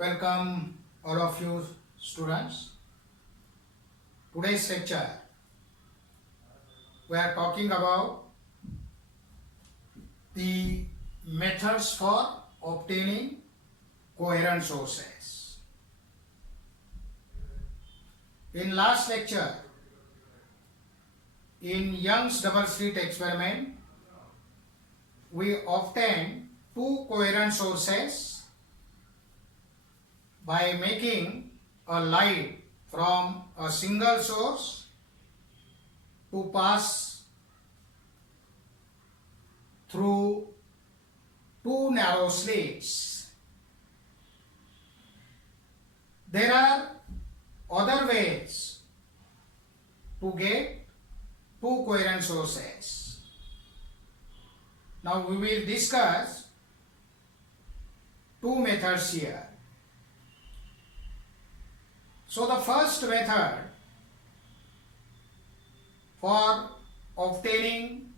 Welcome all of you students. Today's lecture we are talking about the methods for obtaining coherent sources. In last lecture, in Young's double slit experiment, we obtained two coherent sources by making a light from a single source to pass through two narrow slits. There are other ways to get two coherent sources. Now we will discuss two methods here. So the first method for obtaining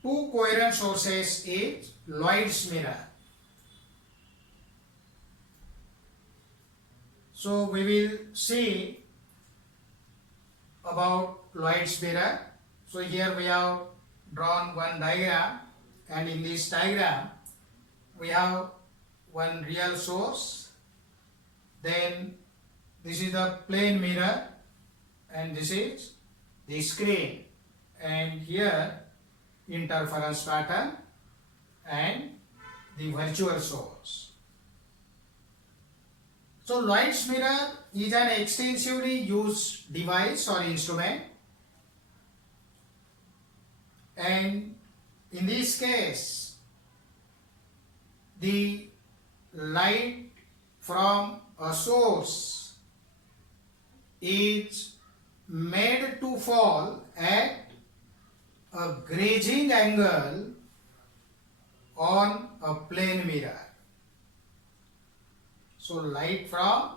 two coherent sources is Lloyd's mirror. So we will see about Lloyd's mirror. So here we have drawn one diagram, and in this diagram we have one real source. Then this is the plane mirror and this is the screen, and here interference pattern and the virtual source. So Lloyd's mirror is an extensively used device or instrument, and in this case the light from a source is made to fall at a grazing angle on a plane mirror. So light from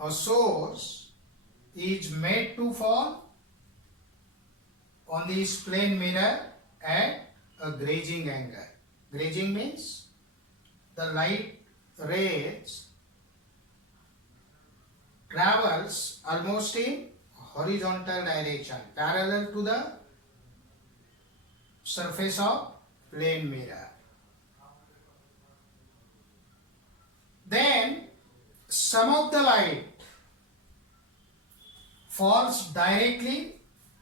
a source is made to fall on this plane mirror at a grazing angle. Grazing means the light rays travels almost in horizontal direction, parallel to the surface of plane mirror. Then some of the light falls directly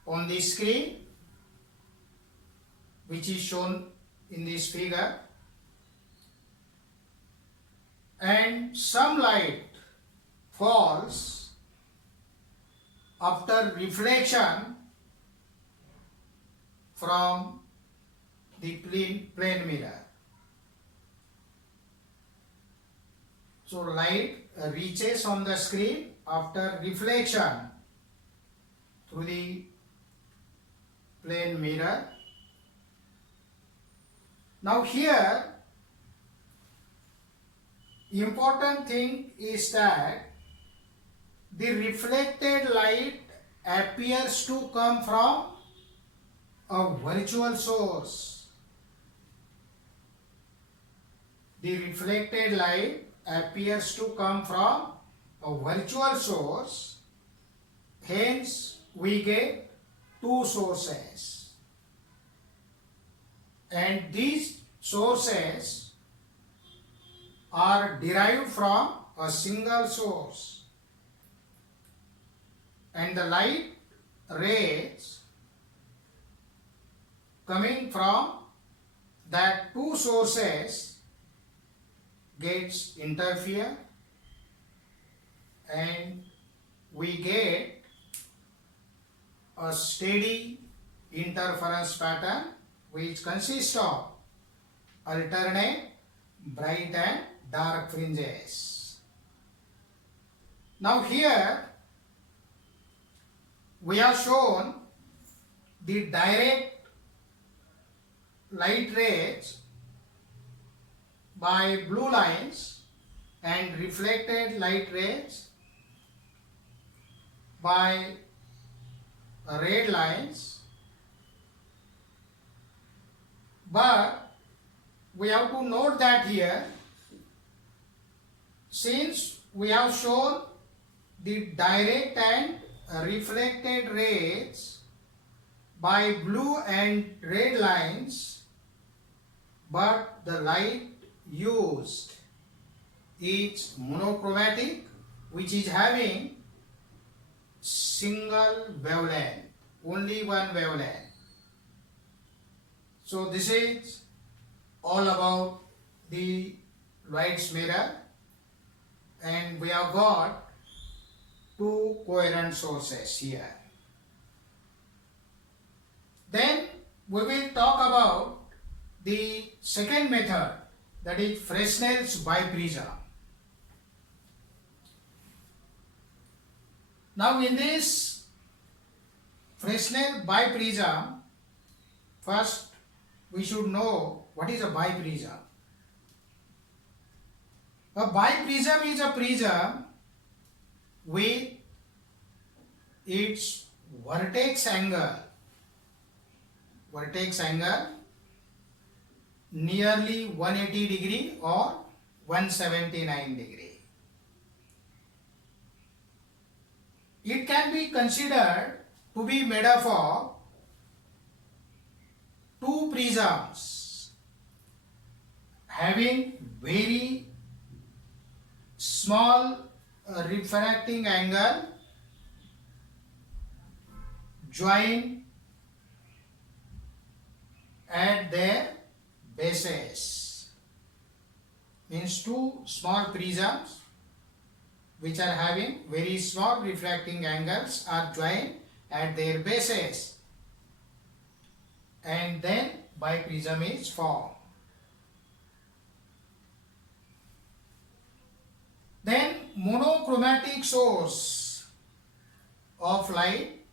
on the screen, which is shown in this figure, and some light falls after reflection from the plane mirror. So light reaches on the screen after reflection through the plane mirror. Now here important thing is that the reflected light appears to come from a virtual source. The reflected light appears to come from a virtual source. Hence, we get two sources. And these sources are derived from a single source. And the light rays coming from that two sources gets interfere, and we get a steady interference pattern which consists of alternate bright and dark fringes. Now here we have shown the direct light rays by blue lines and reflected light rays by red lines, but we have to note that here since we have shown the direct and reflected rays by blue and red lines, but the light used is monochromatic, which is having single wavelength, only one wavelength. So this is all about the Wright's mirror, and we have got two coherent sources here. Then we will talk about the second method, that is Fresnel's biprism. Now in this Fresnel biprism, first we should know what is a biprism. A biprism is a prism with its vertex angle nearly 180 degree or 179 degree. It can be considered to be made up of two prisms having very small refracting angle joined at their bases. Means two small prisms which are having very small refracting angles are joined at their bases, and then biprism is formed. Then monochromatic source of light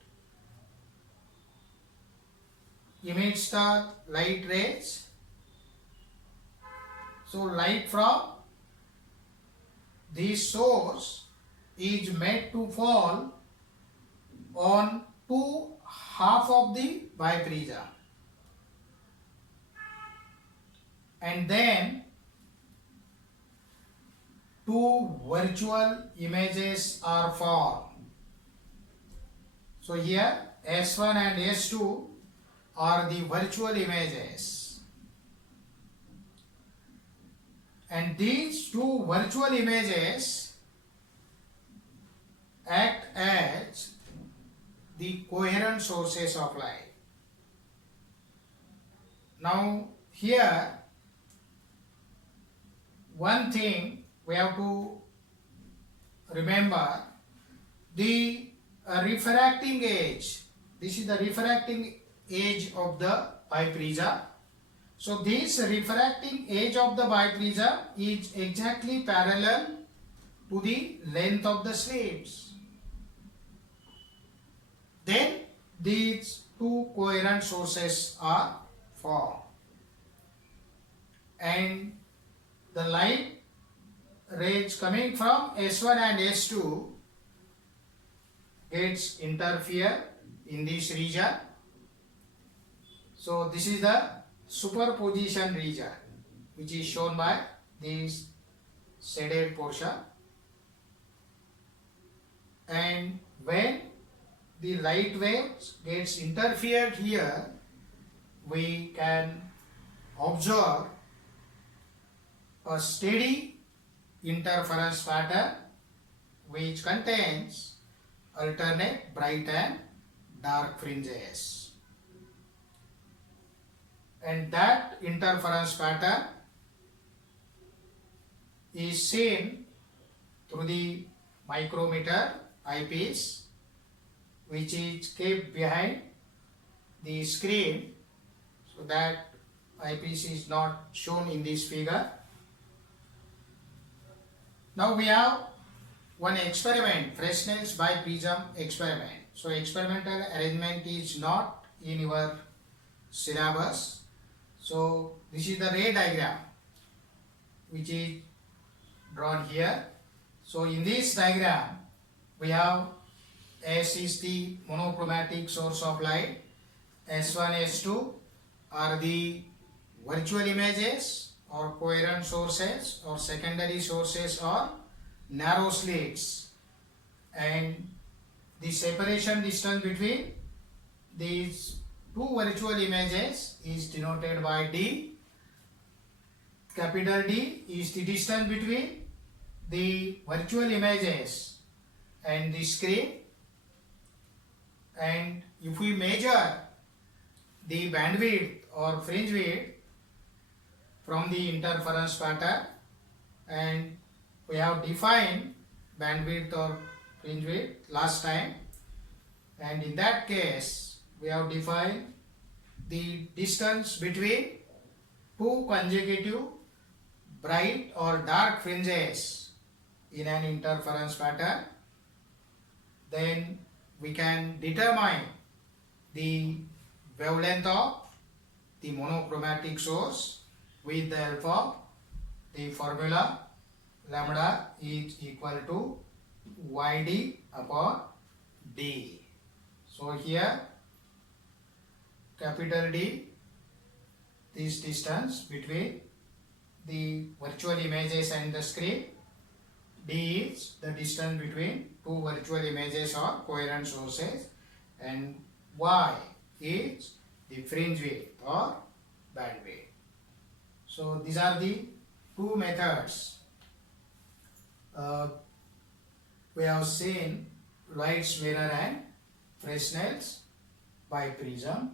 emits the light rays. So light from this source is made to fall on two half of the biprism, and then two virtual images are formed. So here S1 and S2 are the virtual images, and these two virtual images act as the coherent sources of light. Now here one thing we have to remember, the refracting edge. This is the refracting edge of the biprism. So this refracting edge of the biprism is exactly parallel to the length of the slits. Then these two coherent sources are formed, and the light rays coming from S1 and S2 gets interfere in this region. So this is the superposition region, which is shown by this shaded portion, and when the light waves gets interfered here, we can observe a steady interference pattern which contains alternate bright and dark fringes, and that interference pattern is seen through the micrometer eyepiece, which is kept behind the screen, so that eyepiece is not shown in this figure. Now we have one experiment, Fresnel's biprism experiment. So experimental arrangement is not in your syllabus. So this is the ray diagram which is drawn here. So in this diagram we have S is the monochromatic source of light, S1, S2 are the virtual images or coherent sources, or secondary sources or narrow slits, and the separation distance between these two virtual images is denoted by D. Capital D is the distance between the virtual images and the screen, and if we measure the bandwidth or fringe width from the interference pattern, and we have defined bandwidth or fringe width last time, and in that case we have defined the distance between two consecutive bright or dark fringes in an interference pattern. Then we can determine the wavelength of the monochromatic source with the help of the formula lambda is equal to yd upon d. So here capital D, this distance between the virtual images and the screen. D is the distance between two virtual images or coherent sources, and Y is the fringe width or bandwidth. So these are the two methods. We have seen Lloyd's mirror and Fresnel's biprism.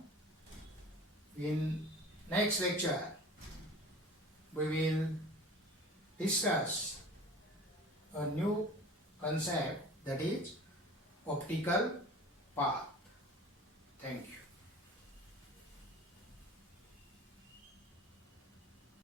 In next lecture, we will discuss a new concept, that is optical path. Thank you.